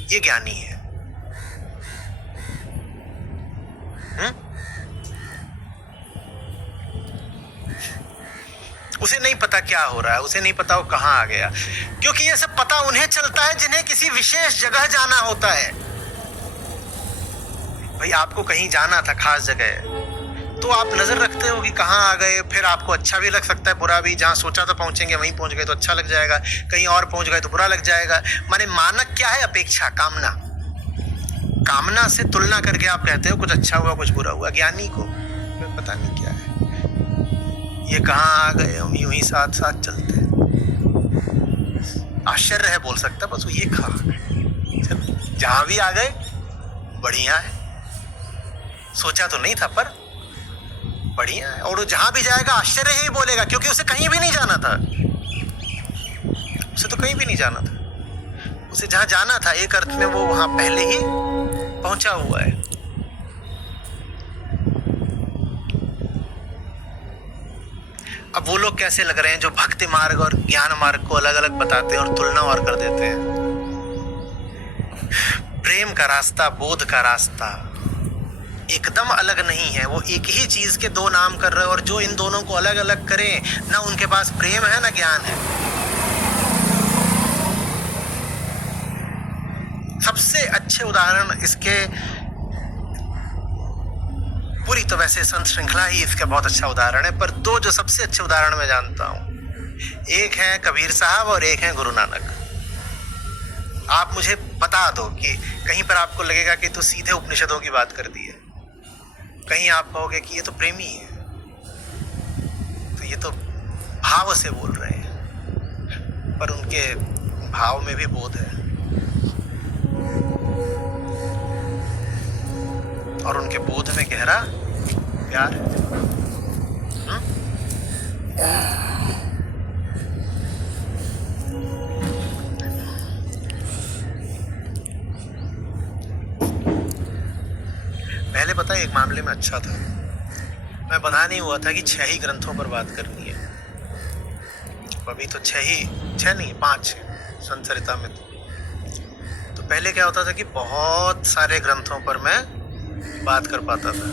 ये ज्ञानी है। उसे नहीं पता क्या हो रहा है, उसे नहीं पता वो कहां आ गया, क्योंकि ये सब पता उन्हें चलता है जिन्हें किसी विशेष जगह जाना होता है। भाई आपको कहीं जाना था खास जगह, तो आप नजर रखते हो कि कहाँ आ गए। फिर आपको अच्छा भी लग सकता है, बुरा भी। जहाँ सोचा था पहुंचेंगे वहीं पहुंच गए तो अच्छा लग जाएगा, कहीं और पहुंच गए तो बुरा लग जाएगा। माने मानक क्या है? अपेक्षा, कामना। कामना से तुलना करके आप कहते हो कुछ अच्छा हुआ कुछ बुरा हुआ। ज्ञानी को पता नहीं क्या है, ये कहाँ आ गए, हम यूं ही साथ साथ चलते। आश्चर्य है बोल सकता, बस वो ये कहा जहां भी आ गए बढ़िया है, सोचा तो नहीं था पर बढ़िया है। और वो जहां भी जाएगा आश्चर्य ही बोलेगा, क्योंकि उसे कहीं भी नहीं जाना था, उसे तो कहीं भी नहीं जाना था। उसे जहां जाना था एक अर्थ में वो वहां पहले ही पहुंचा हुआ है। अब वो लोग कैसे लग रहे हैं जो भक्ति मार्ग और ज्ञान मार्ग को अलग अलग बताते हैं और तुलना और कर देते हैं। प्रेम का रास्ता, बोध का रास्ता एकदम अलग नहीं है। वो एक ही चीज के दो नाम कर रहे हैं, और जो इन दोनों को अलग अलग करें, ना उनके पास प्रेम है ना ज्ञान है। सबसे अच्छे उदाहरण इसके, पूरी तो वैसे संत श्रृंखला ही इसका बहुत अच्छा उदाहरण है, पर दो जो सबसे अच्छे उदाहरण मैं जानता हूं, एक है कबीर साहब और एक है गुरु नानक। आप मुझे बता दो कि कहीं पर आपको लगेगा कि तो सीधे उपनिषदों की बात कर दी है, कहीं आप कहोगे कि ये तो प्रेमी है, तो ये तो भाव से बोल रहे हैं, पर उनके भाव में भी बोध है और उनके बोध में गहरा प्यार है। पहले पता है एक मामले में अच्छा था, मैं बना नहीं हुआ था कि 6 ही ग्रंथों पर बात करनी है। अभी तो 6 नहीं 5 संसरिता में। तो पहले क्या होता था कि बहुत सारे ग्रंथों पर मैं बात कर पाता था।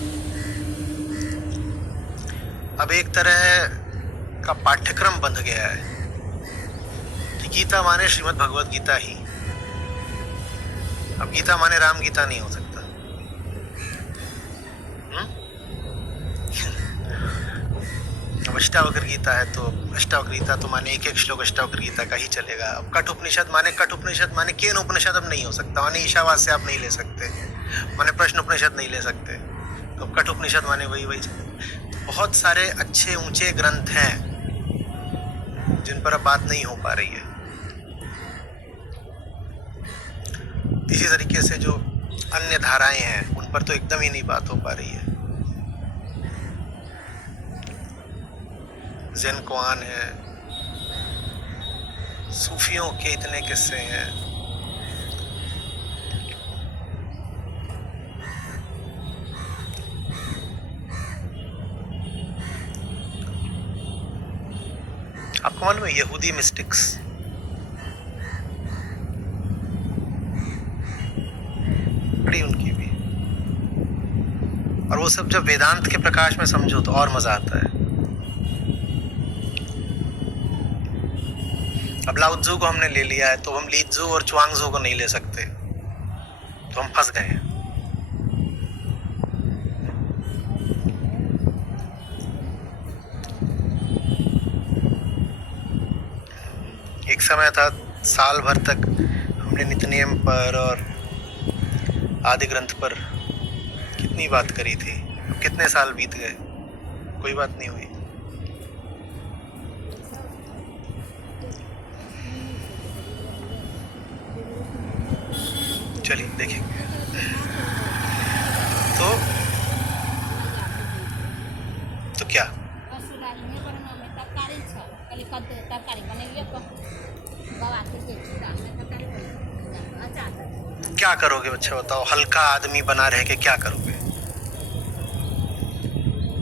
अब एक तरह का पाठ्यक्रम बंध गया है कि गीता माने श्रीमद् भगवद गीता ही। अब गीता माने राम गीता नहीं हो सकता। अब अष्टावक्र गीता है तो अष्टावक्र गीता तो माने एक श्लोक अष्टावक्र गीता का ही चलेगा। अब कठ उपनिषद माने केन उपनिषद अब नहीं हो सकता, माने ईशावास से आप नहीं ले सकते, माने प्रश्न उपनिषद नहीं ले सकते, तो कठ उपनिषद माने वही तो बहुत सारे अच्छे ऊंचे ग्रंथ हैं जिन पर अब बात नहीं हो पा रही है। इसी तरीके से जो अन्य धाराएं हैं उन पर तो एकदम ही नहीं बात हो पा रही है। ज़ेन कुआन है, सूफियों के इतने किस्से हैं। आपको मालूम है यहूदी मिस्टिक्स, बड़ी उनकी भी, और वो सब जब वेदांत के प्रकाश में समझो तो और मजा आता है। अब लाओत्जू को हमने ले लिया है तो हम लीत्जू और च्वांगजू को नहीं ले सकते, तो हम फंस गए हैं। एक समय था साल भर तक हमने नित्यनेम पर और आदि ग्रंथ पर कितनी बात करी थी, कितने साल बीत गए, कोई बात नहीं हुई। चलिए देखेंगे। तो क्या क्या करोगे बच्चा बताओ? हल्का आदमी बना रह के क्या करोगे?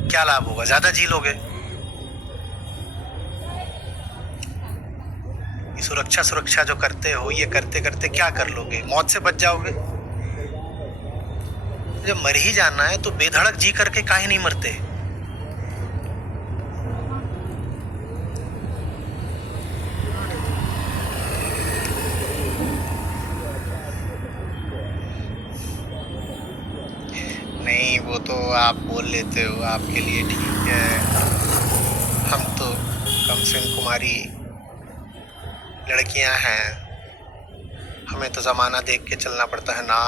क्या लाभ होगा? ज्यादा जी लोगे। ये सुरक्षा जो करते हो, ये करते करते क्या कर लोगे? मौत से बच जाओगे। जब मर ही जाना है तो बेधड़क जी करके काहे नहीं मरते? नहीं, वो तो आप बोल लेते हो, आपके लिए ठीक है। हम तो कमसिन कुमारी लड़कियां हैं, हमें तो जमाना देख के चलना पड़ता है ना।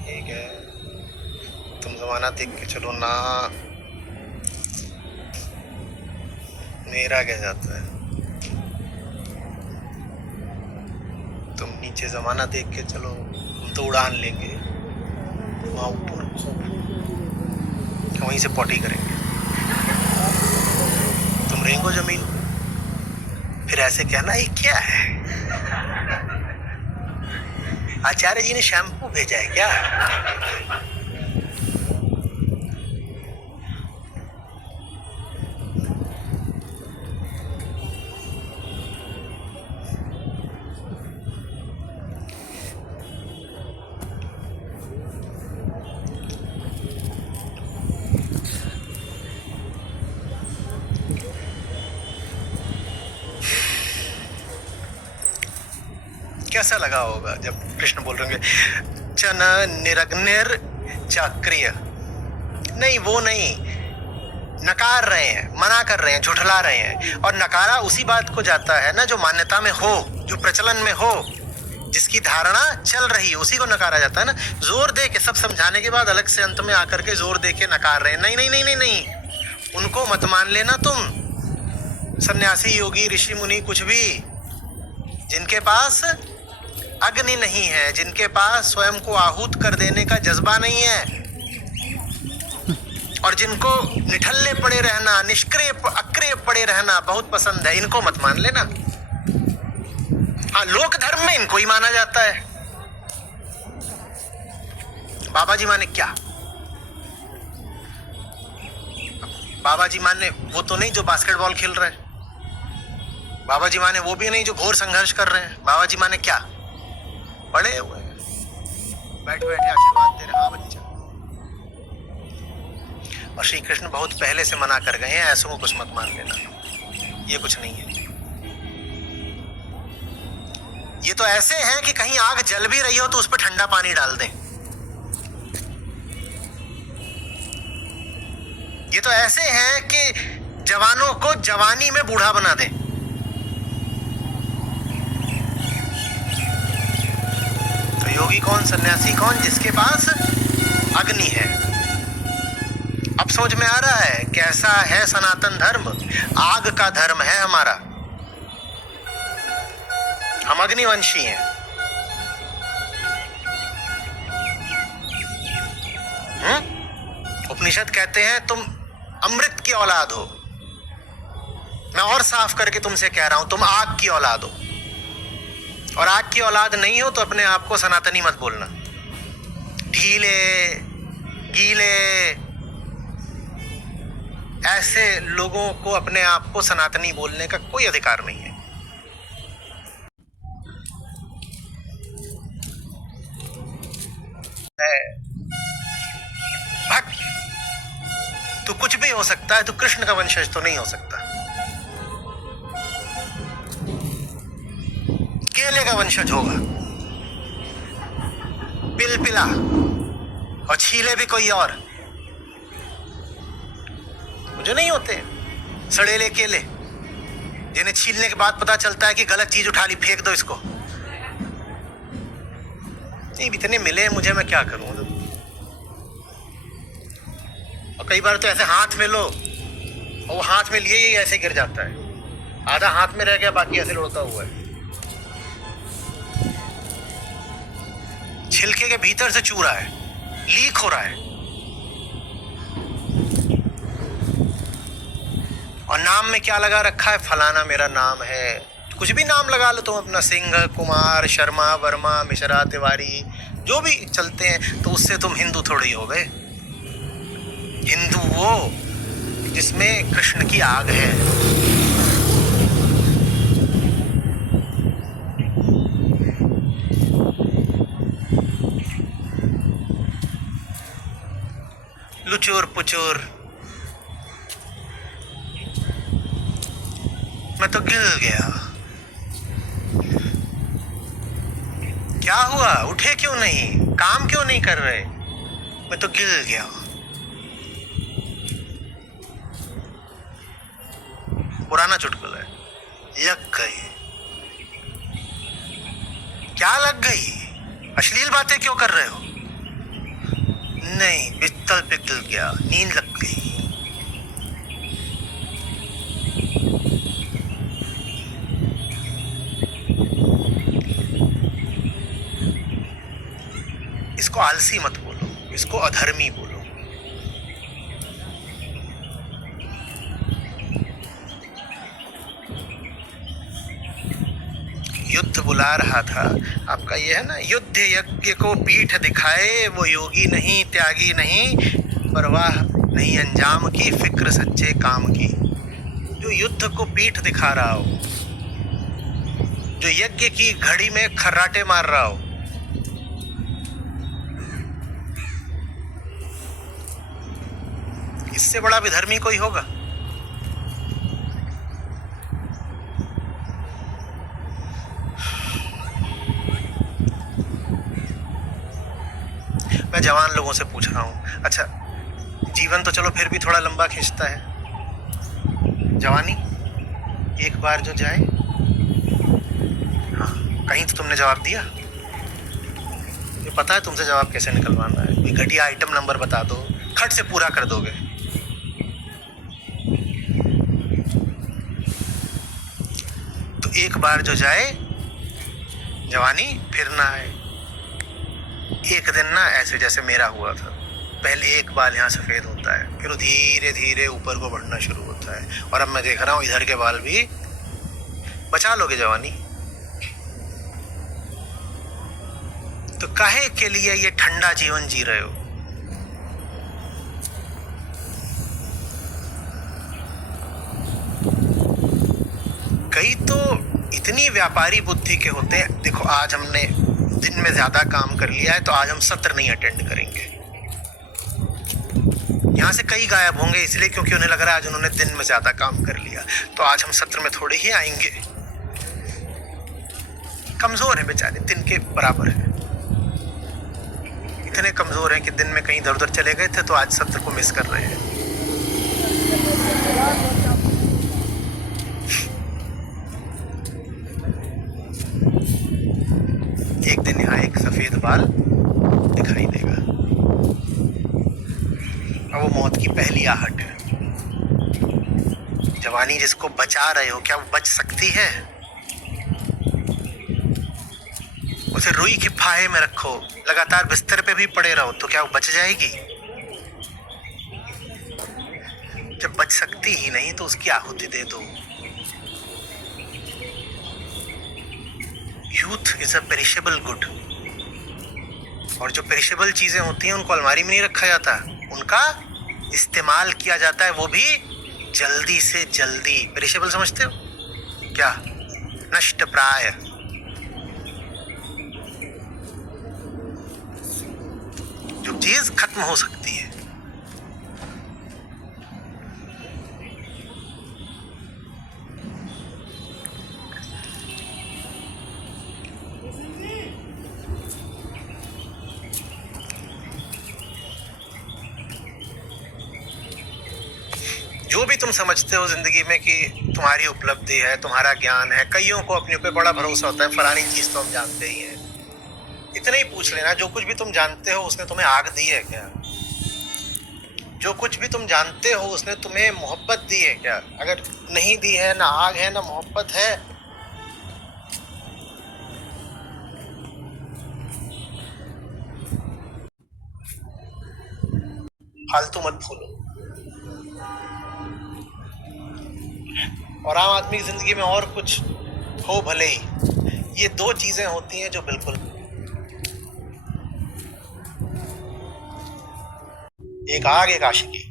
ठीक है, तुम जमाना देख के चलो ना, मेरा क्या जाता है। तुम नीचे जमाना देख के चलो, हम तो उड़ान लेंगे वहाँ ऊपर, वहीं से पॉटी करेंगे। तुम रेंगो जमीन, फिर ऐसे कहना ये क्या है, आचार्य जी ने शैम्पू भेजा है क्या? कैसा लगा होगा जब कृष्ण बोल रहे होंगे चन निरग्निर चाक्रिय? नहीं, वो नहीं, नकार रहे हैं, मना कर रहे हैं, झुठला रहे हैं। और नकारा उसी बात को जाता है ना जो मान्यता में हो, जो प्रचलन में हो, जिसकी धारणा चल रही है, उसी को नकारा जाता है ना। जोर दे के सब समझाने के बाद अलग से अंत में आकर के जोर दे के नकार रहे हैं। नहीं नहीं नहीं नहीं नहीं, उनको मत मान लेना तुम। सन्यासी, योगी, ऋषि, मुनि, कुछ भी, जिनके पास अग्नि नहीं है, जिनके पास स्वयं को आहूत कर देने का जज्बा नहीं है, और जिनको निठल्ले पड़े रहना, निष्क्रिय अक्रिय पड़े रहना बहुत पसंद है, इनको मत मान लेना। हाँ, लोक धर्म में इनको ही माना जाता है। बाबा जी माने क्या? बाबा जी माने वो तो नहीं जो बास्केटबॉल खेल रहे हैं। बाबा जी माने वो भी नहीं जो घोर संघर्ष कर रहे हैं। बाबा जी माने क्या? पड़े हुए हैं, बैठे बैठे आशीर्वाद दे रहे। हाँ बच्चा। और श्री कृष्ण बहुत पहले से मना कर गए हैं, ऐसों को कुछ मत मान लेना, ये कुछ नहीं है। ये तो ऐसे हैं कि कहीं आग जल भी रही हो तो उस पर ठंडा पानी डाल दें। ये तो ऐसे हैं कि जवानों को जवानी में बूढ़ा बना दें। तो योगी कौन, सन्यासी कौन? जिसके पास अग्नि है। अब समझ में आ रहा है कैसा है सनातन धर्म? आग का धर्म है हमारा, हम अग्निवंशी हैं। उपनिषद कहते हैं तुम अमृत की औलाद हो। मैं और साफ करके तुमसे कह रहा हूं, तुम आग की औलाद हो। और आग की औलाद नहीं हो तो अपने आप को सनातनी मत बोलना। ढीले गीले ऐसे लोगों को अपने आप को सनातनी बोलने का कोई अधिकार नहीं है। भक्त तू कुछ भी हो सकता है, तू कृष्ण का वंशज तो नहीं हो सकता। केले का वंशज होगा, पिलपिला, और छीले भी कोई और, जो नहीं होते सड़ेले केले। जिन्हें छीलने के बाद पता चलता है कि गलत चीज उठा ली, फेंक दो इसको। नहीं, इतने मिले मुझे, मैं क्या करूं। और कई बार तो ऐसे हाथ में लो और वो हाथ में लिए ही ऐसे गिर जाता है, आधा हाथ में रह गया, बाकी ऐसे लुढ़का हुआ है। छिलके के भीतर से चू रहा है, लीक हो रहा है। और नाम में क्या लगा रखा है, फलाना मेरा नाम है। कुछ भी नाम लगा लो तुम अपना, सिंह, कुमार, शर्मा, वर्मा, मिश्रा, तिवारी, जो भी चलते हैं, तो उससे तुम हिंदू थोड़ी हो गए। हिंदू वो जिसमें कृष्ण की आग है। लुचुर पुचुर, मैं तो गिल गया। क्या हुआ, उठे क्यों नहीं, काम क्यों नहीं कर रहे? मैं तो गिल गया। पुराना चुटकुला है, लग गई। क्या लग गई? अश्लील बातें क्यों कर रहे हो? नहीं, बिस्तर पे गिर गया, नींद लग गई। इसको आलसी मत बोलो, इसको अधर्मी बोलो। युद्ध बुला रहा था आपका, ये है ना, युद्ध यज्ञ को पीठ दिखाए, वो योगी नहीं, त्यागी नहीं, परवाह नहीं अंजाम की, फिक्र सच्चे काम की। जो युद्ध को पीठ दिखा रहा हो, जो यज्ञ की घड़ी में खर्राटे मार रहा हो, इससे बड़ा विधर्मी कोई होगा? मैं जवान लोगों से पूछ रहा हूं, अच्छा जीवन तो चलो फिर भी थोड़ा लंबा खींचता है, जवानी एक बार जो जाए। हाँ, कहीं तो तुमने जवाब दिया? ये पता है तुमसे जवाब कैसे निकलवाना है? कोई घटिया आइटम नंबर बता दो, खट से पूरा कर दोगे। तो एक बार जो जाए जवानी, फिर ना आए। एक दिन ना ऐसे जैसे मेरा हुआ था, पहले एक बाल यहाँ सफेद होता है, फिर वो धीरे धीरे ऊपर को बढ़ना शुरू होता है, और अब मैं देख रहा हूँ इधर के बाल भी। बचा लोगे जवानी? तो काहे के लिए ये ठंडा जीवन जी रहे हो? कई तो इतनी व्यापारी बुद्धि के होते हैं। देखो, आज हमने दिन में ज्यादा काम कर लिया है, तो आज हम सत्र नहीं अटेंड करेंगे। यहाँ से कई गायब होंगे इसलिए क्योंकि उन्हें लग रहा है आज उन्होंने दिन में ज्यादा काम कर लिया, तो आज हम सत्र में थोड़े ही आएंगे। कमजोर है बेचारे, दिन के बराबर है। इतने कमजोर हैं कि दिन में कहीं इधर उधर चले गए थे, तो आज सत्र को मिस कर रहे हैं। एक दिन यहाँ एक सफेद बाल दिखाई देगा, और वो मौत की पहली आहट है। जवानी जिसको बचा रहे हो, क्या वो बच सकती है? उसे रुई के फाहे में रखो, लगातार बिस्तर पे भी पड़े रहो, तो क्या वो बच जाएगी? जब बच सकती ही नहीं तो उसकी आहुति दे दो। Youth is a perishable good, और जो पेरिशेबल चीजें होती हैं उनको अलमारी में नहीं रखा जाता, उनका इस्तेमाल किया जाता है, वो भी जल्दी से जल्दी। पेरिशेबल समझते हो क्या? नष्ट प्राय। जो चीज खत्म हो सकती है। जो भी तुम समझते हो जिंदगी में कि तुम्हारी उपलब्धि है, तुम्हारा ज्ञान है, कईयों को अपने ऊपर बड़ा भरोसा होता है, फलानी चीज तो हम जानते ही हैं। इतना ही पूछ लेना, जो कुछ भी तुम जानते हो उसने तुम्हें आग दी है क्या? जो कुछ भी तुम जानते हो उसने तुम्हें मोहब्बत दी है क्या? अगर नहीं दी है, ना आग है ना मोहब्बत है, फालतू मत फूलो। और आम आदमी की जिंदगी में और कुछ हो भले ही, ये दो चीजें होती हैं जो बिल्कुल, एक आग एक आशिकी।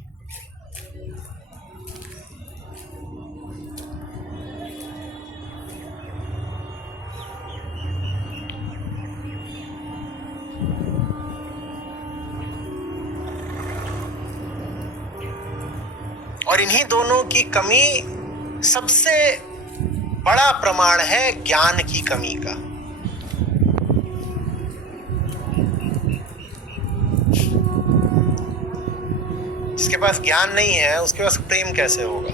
और इन्हीं दोनों की कमी सबसे बड़ा प्रमाण है ज्ञान की कमी का। जिसके पास ज्ञान नहीं है उसके पास प्रेम कैसे होगा?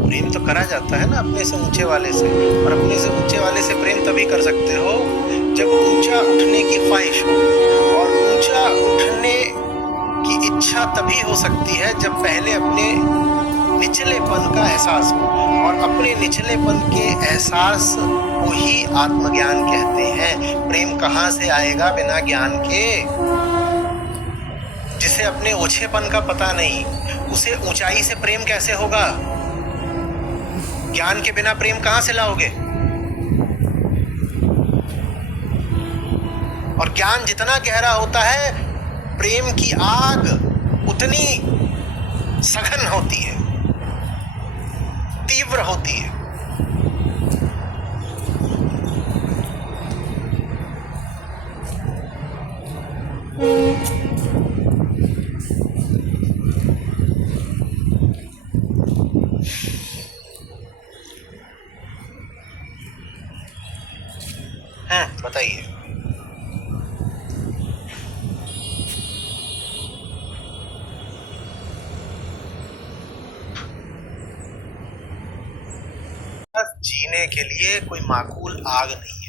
प्रेम तो करा जाता है ना अपने से ऊंचे वाले से, और अपने से ऊंचे वाले से प्रेम तभी कर सकते हो जब ऊंचा उठने की ख्वाहिश हो। और ऊंचा उठने की इच्छा तभी हो सकती है जब पहले अपने निचलेपन का एहसास हो, और अपने निचलेपन के एहसास को ही आत्मज्ञान कहते हैं। प्रेम कहाँ से आएगा बिना ज्ञान के? जिसे अपने ओछेपन का पता नहीं, उसे ऊंचाई से प्रेम कैसे होगा? ज्ञान के बिना प्रेम कहां से लाओगे? और ज्ञान जितना गहरा होता है, प्रेम की आग उतनी सघन होती है, तीव्र होती है। बताइए। जीने के लिए कोई माकूल आग नहीं है।